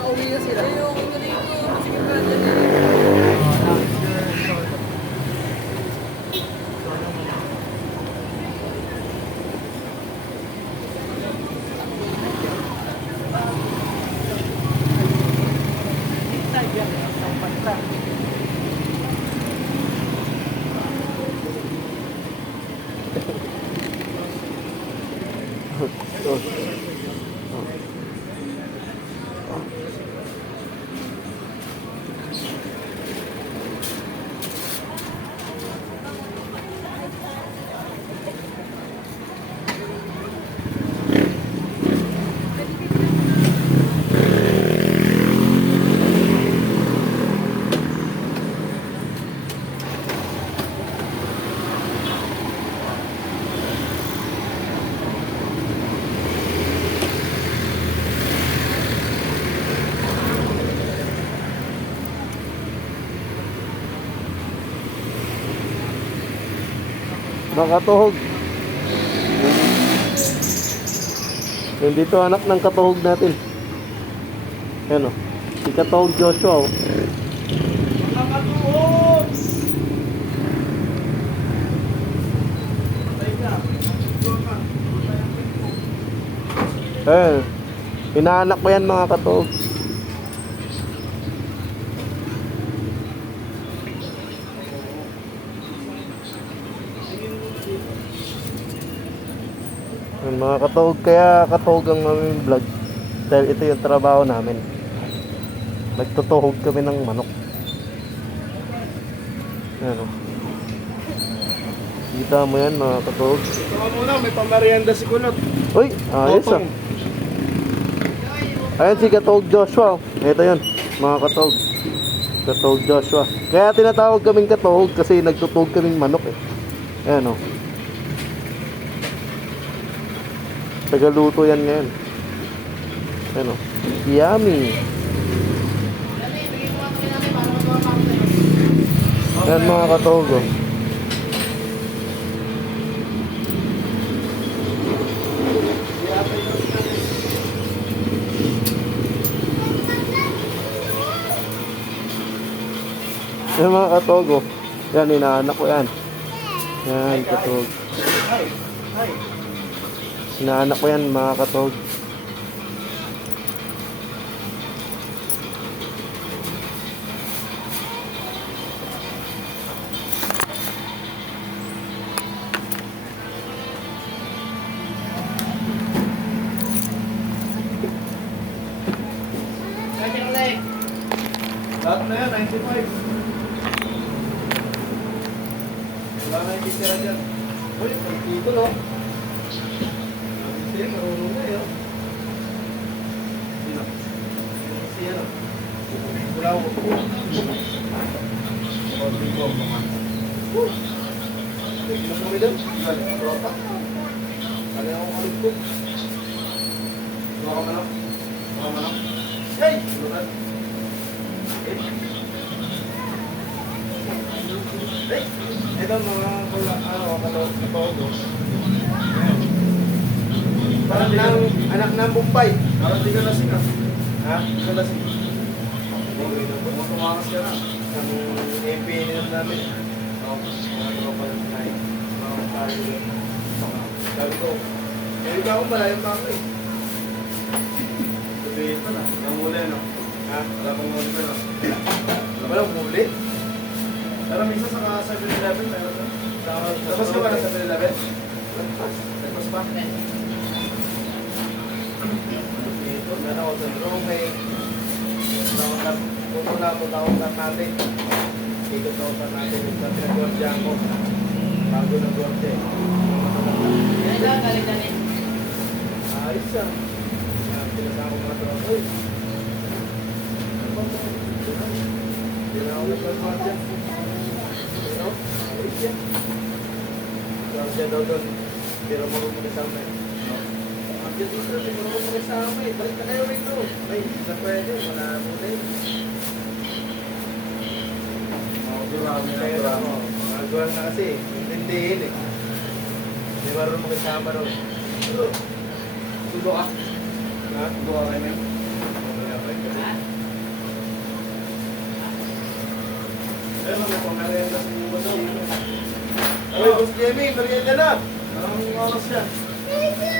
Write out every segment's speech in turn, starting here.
Pauwi na sila. Ayoko na dito. Sige pa, dali. Katuhog. Yan dito anak ng katuhog natin. Yan o. Si Katuhog Joshua o. Mga katuhog! Inaanak ko yan mga katuhog. Mga katuhog, kaya katuhog ang aming vlog dahil ito yung trabaho namin. Nagtutuhog kami ng manok. Ano? Kita mo yan mga katuhog. Ito muna, may pamarienda si Kulot. Uy, ayos ah. Ayan si Katuhog Joshua. Ito yun, mga katuhog. Katuhog Joshua. Kaya tinatawag kaming katuhog kasi nagtutuhog kaming manok eh. Ayan o. Tagaluto yan ngayon. Ano? Yummy. Yan mga katogo. Yan mga katogo. Yan, inaanak ko yan. Yan, katogo. Inaanak ko yan mga katog. Lahat na yan, 95. Wala na yung kisira dyan. Uy, dito no. Hindi, marunong na yun. Sino? Siya no? Wala ko. Konti ko, mga. Sino kami doon? Galing ang tropa. Galing akong kalugkog. Mga manok. Mga manok. Hey! Lunan. Hey! Ito mga katodo. Parang anak ng Bombay. Parang di ka lasing ah. Ha? Di ka lasing. Tumakas ka na. Ang AP nila namin. Mga tropa ng night. Mga tayo. Sabi ko, hindi ka akong malayang pa ako eh. Sabihin pa na. Ang huli no? Ha? Wala pang huli pa no? Wala pang huli? Pero minsan sa 7-Eleven meron na. Tapos ka ba na 7-Eleven? Tapos pa? Dito, meron ako sa roommate. Putawag lang natin. Ikot ako sa natin sa pinag-gordyan ko. Bago ng gorde. Yan lang, galit-galit. Ayos siya. Pinasama ko mga tropa. Uy! Hindi na ako nagpapagyan. No? Ayos siya. Gordyan daw doon. Pero marunong kasama eh. Ang dito sila, hindi marunong kasama eh. Balik na kayo rito. Ay, na pwede. Wala mo na eh. Durami na durami. Mga Magwala na kasi, intindihin eh. Hindi marunong makisama ron. Sulo ka. Ha? Sulo ka kayo, men? Ayun, may pangarianda sa mga sa iyo. Ay, Boss Jimmy, merienda na. Anong oras yan?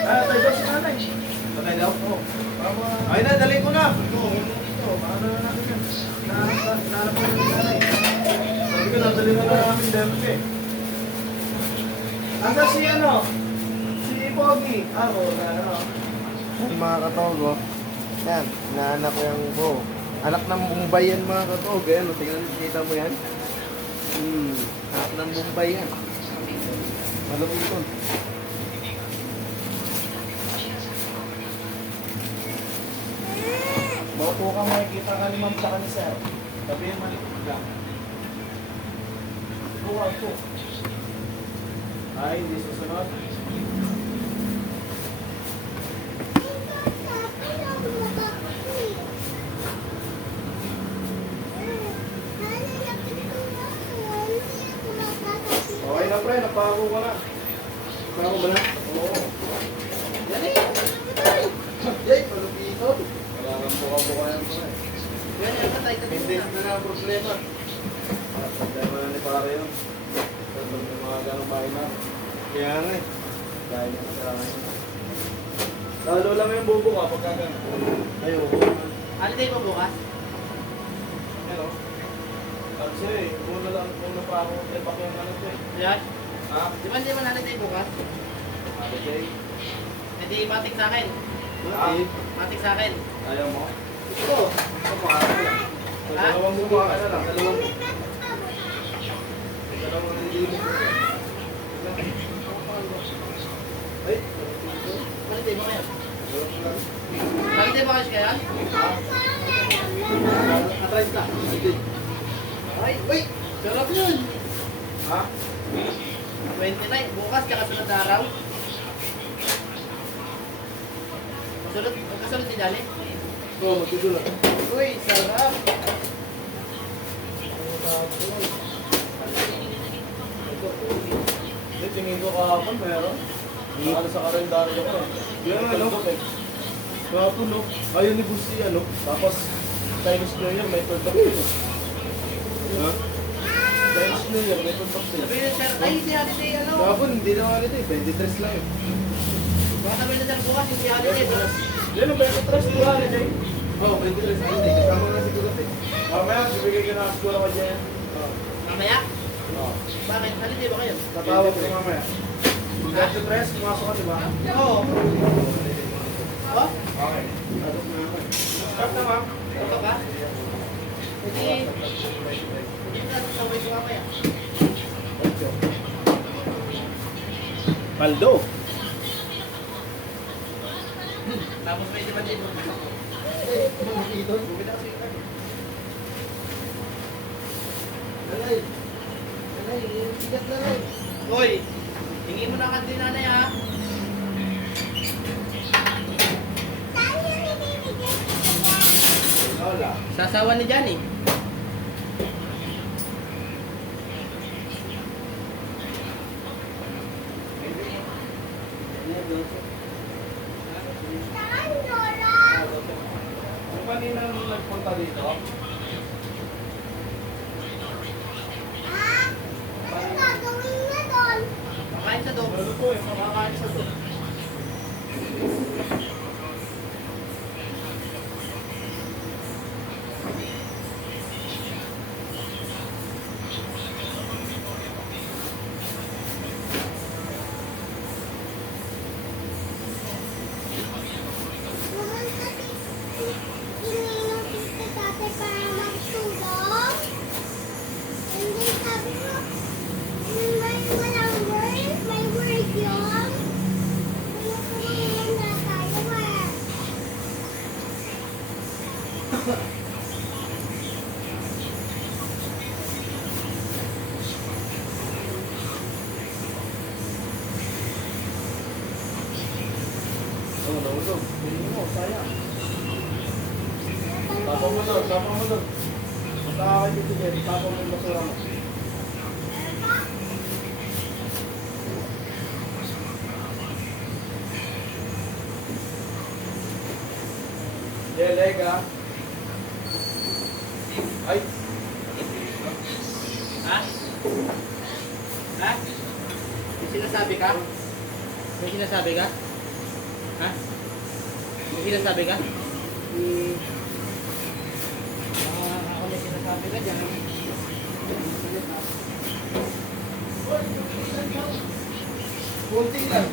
Tayo daw si nanay. Patay daw? Oo. Ay na, dali ko na. Oo, dito. Paano na natin yan? Nahanap ko yung nanay. Sabi ko, nadali na namin dami eh. Asa si ano? Si Pogi. Ako, na ano? Yan, mga katog, oh. Yan, naanak ko yung buo. Anak ng Bombay yan, mga katog. Ayan, oh, tingnan, kita mo yan. Anak ng Bombay yan. Malapit ito. Maupo ka makikita ka ni ma'am sa ni sir. Sabihin malikot lang. Bukas po. Ay, hindi susunod. Okay na pre, napako ka na. Napako ba na? Oo. Yan eh. Jay, malupito. Wala kang buka-buka yan pre. Yan, yan, patay ka Hindi dito. na ang problema. Problema na ni pare yun. Pag may mga ganong bahay na. Kaya nga eh. Dahil na kasalanan yun. Lalo lang yung bubo ka pagka ganun. Ayoko. Holiday pa bukas? Pero, kasi una pa ako trip yung ano ko eh. Yan. Ha? Di ba hindi man holiday bukas? Holiday? Hindi matik sa akin. Ha? Matik sa akin. Ayaw mo? Ito. Kumakas ka lang. Ha? Dalawang bubuka ka na lang. Dalawang nililip. Ay, Holiday ba kayo? Holiday ba kayo kaya? Atras ka. Ay, wait! Sarap yun! Ha? 29, bukas tsaka sunod na araw. Kasunod si Johnny? Oo, magtutulog. Uy, sarap! Hindi, tingin ko kahapon meron. Nakala sa kalendaryo ko eh. Yan ano? Kahapon no? Ayun ni Busi ano? Tapos Chinese New Year may tuldok dito. Ha? Chinese New Year may tuldok dito. Sabi niya, sir, ay, hindi holiday, ano? Kahapon hindi na holiday, 23 lang eh. Baka sabi niya, sir, bukas, hindi holiday. Yan ang 23 di holiday. Oo, 23 holiday. Kasama na siguro eh. Mamaya, bibigay ka na siguro ka dyan. Mamaya? Oo. Bakit? Holiday ba kayo? Tatawag ko mamaya. 23, pumasok ka diba? Oo. Oh? Okay. Tatok na ako. Start na ma'am. Ito ka? Hindi ka sasaway ko mamaya. Paldo. Tapos may di ba dito? Bumita kasi yung Lalay. Lalay, sigat lalay. Hoy! Hingi mo na kanti nanay ha. Lola. Sasawa ni Johnny. Yung kanina nung nagpunta dito, Makain sa dog. ano po eh, makakain sa to. Oh, nausog. Hindi mo, sayang. Tapang mo doon. Punta ka kayo dito, Jerry. Tapang mo yung basura mo. leg, ha? Ay! Ha? Ha? May sinasabi ka? May sinasabi ka? Ha? May sinasabi ka? Ako may sinasabi ka dyan. Kunti lang.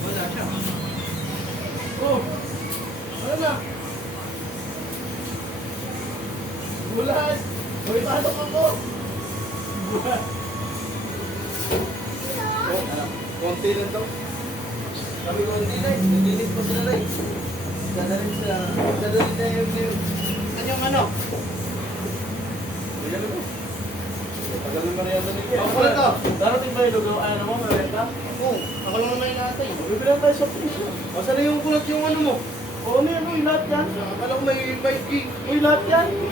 Wala siya. Oh! Ano na? Bulan! Uy, pasok ako! Bulan! Konti lang daw. Sabi ko, hindi na eh. Nililit ko sila na eh. Dadalhin na yung Ano yung ano? Bigyan mo. Tagal na merienda ni Kaya. Ako na to. Darating ba yung lugaw? Ano mo, merienda? Oo. Ako lang naman yung natin. Bibilang tayo sa piso. Masa na yung kulat yung ano mo? O ano yan? Uy, lahat yan. Akala ko may gig. Uy, lahat yan. Uy,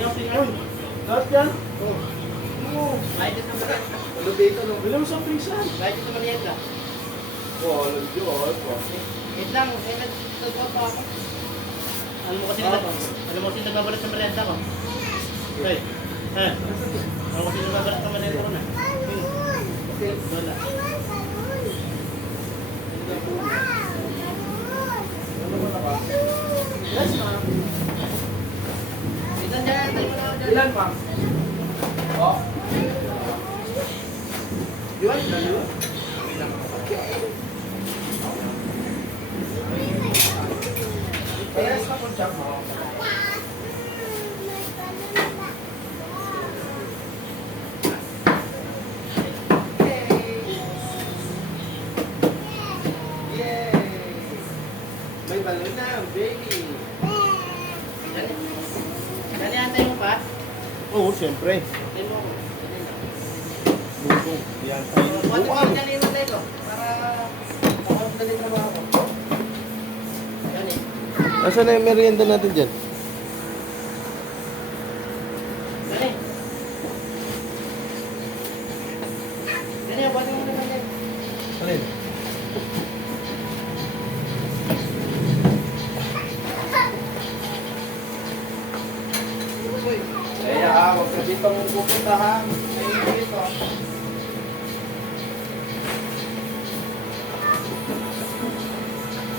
lahat yan. Oo. Ano? Kahit ito naman. Ano dito? Bilang mo sa pingsan. Kahit ito maliit lang. Oh, alam Diyos. Wait lang. Kaya nagtagawa pa ako. Alam mo kasi nagbabalat ng merienda ko. Hey. Eh. Alam mo kasi nagbabalat ng merienda ko na. Okay. Wala. Ano ba na ba? Yes, ma'am. Ilan dyan? Tayo mo na ako dyan. Ilan, ma'am? Oh. Yun, dalawa. Kaya sa punchak mo. Yay! May balon na, baby. Dali antay mo pa? Oo, siyempre. Antay mo ako. Dali lang. Bubong. Yan tayo. Buwan Buwang. dali mo tayo. Para dali trabaho ko. Dali. Nasaan na yung merienda natin dyan? Dali. Dali, buwan mo naman yan. Alin? Uy. Kaya huwag ka dito mong pupunta ha. Kaya dito.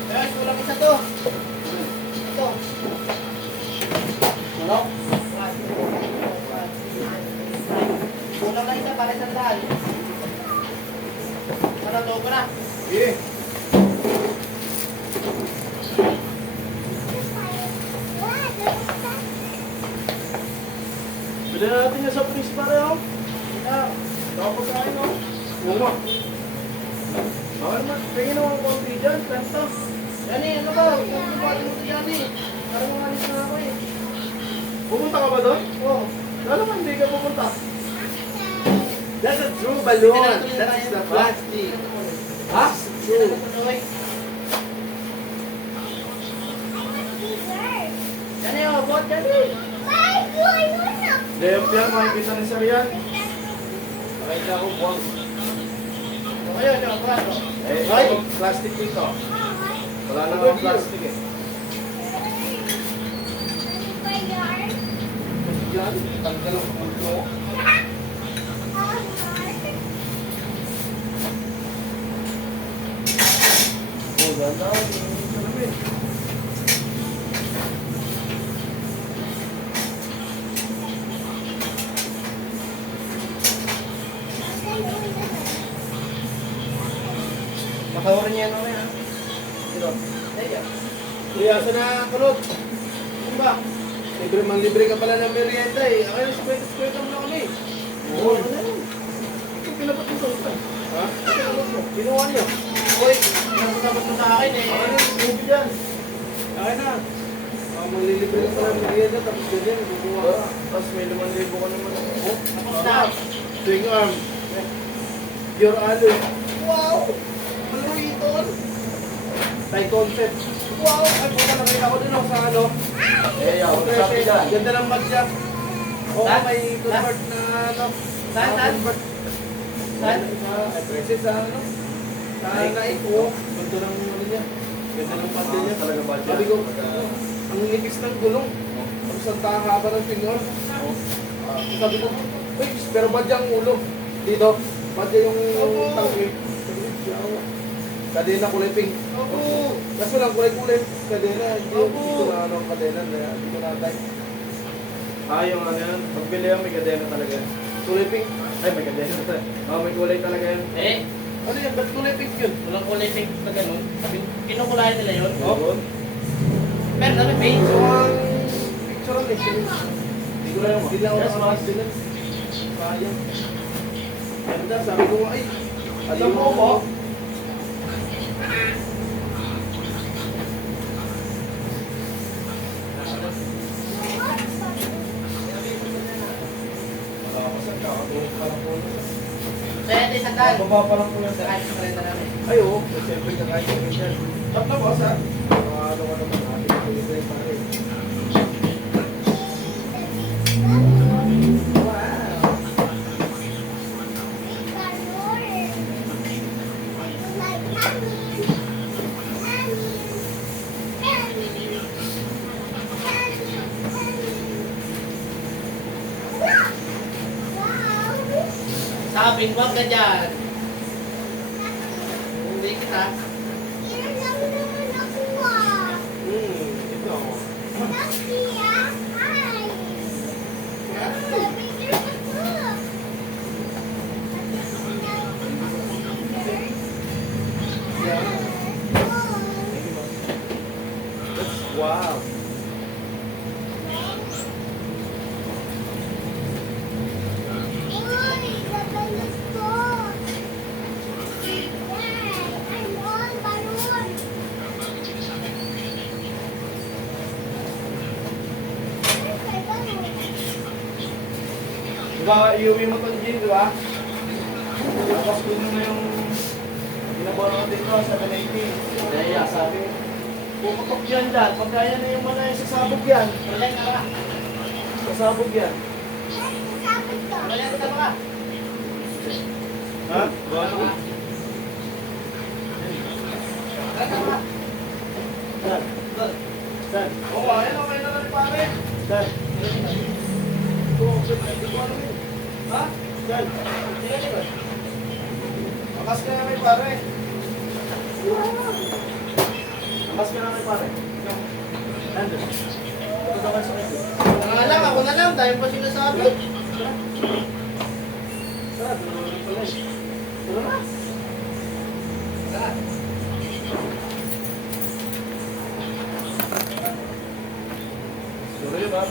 Eh, kulang isa to. Ito. Ano? Kulang lang isa para sa daan. Para to ko na. Sige. Bili na natin yung sa prince pareho. Tapos kain o. Uma. Bakit naman? Tingin naman konti dyan. Kanta. Dani, ano ba? Ano ba yung Dani? Parang umalis na ako eh. Pupunta ka ba doon? Oo. Lalo man hindi ka pupunta. That's a true balloon. That's the plastic. Ha? True. Dani, oh, buhat Dani. Leo Pierre, makikita ni Sir yan. Nakita ko buwang. Ayun, oh, buhat oh. Ay, plastic dito. Wala naman plastic eh. Yan, tanggal ang puto. Oh, ganda. Salamin. Makawarin niya ano yan. Sino? Ayun. Kuya, saan na kulot? Ano ba? Libre man libre ka pala ng merienda eh. Ako yung skwenta mo na kami. Oo. Ano yun? Ito pinapat mo sa ha? Pinapat mo. Kinuha niyo. Uy, nagsasabat mo sa akin eh. Ako na yung movie dyan. Akin na. Manglilibre ka pala ng merienda tapos ganyan. Kukuha ka. Tapos may 5,000 ka naman. Oh, Tapos na. swing arm. Pure alo. Wow! Ano ito? Thai concept. Wow! Ay, puta nakita ko din ako sa ano. Eh, ako sabi dyan. Ganda ng mag dyan. Oo, Saan? may convert na ano. Saan? Saan? Convert. Saan? Ay, princess sa ano? Sa naik. Oo. Ganda ng ano niya. Ganda ng pandel niya. Talaga ba dyan? Sabi ko, Ang nipis ng gulong. Tapos ang haba ng pinyon. Sabi ko, uy, pero ba't yung ulo? Dito, ba't yung tangke? Kadena kulay pink. Kaso lang kulay-kulay. Kadena, dito na ano, kadena. Dito na tayo. Yung ano yan, pagbili yan, may kadena talaga. Kulay pink. Ay, may kadena. May kulay talaga yan. Ano yan? Ba't kulay pink yun? Walang kulay pink na ganun. Kinukulayan nila yun. Oo. Pero dami pink. So, ang picture ang hindi ko lang, hindi lang ako nakakas din. Sayang. Ganda, sabi ko, ay, alam mo mo? Kaya ito isang daan. Baba pa lang po yan. Kahit sa kareta namin. Ay, oo. Siyempre, kakain ko rin yan. Tapos, boss, ha? Ano ka naman, ating pag-ibig pa rin. Sabi, huwag ka dyan. Hindi kita. Ito. Wow. Diba, iuwi mo itong gin, di ba? Tapos kunin mo yung ginabawa natin dito sa 780. Kaya sabi, puputok yan dyan. Pagka yan na yung mga sasabog yan. Malay ka ba? Sasabog yan. Malay ka ba? Ha? Gawa mo? Malay ka ba? Saan? Saan? Oo, ayan o, kayo na lang pare. Saan? Ha? Saan? Akas ka na may pare. Akas ka na may pare. Nandun. Ito naman sa kayo. Ako na lang, dahil pa sinasabi. Saan? Ito na. Saan? Sorry ba?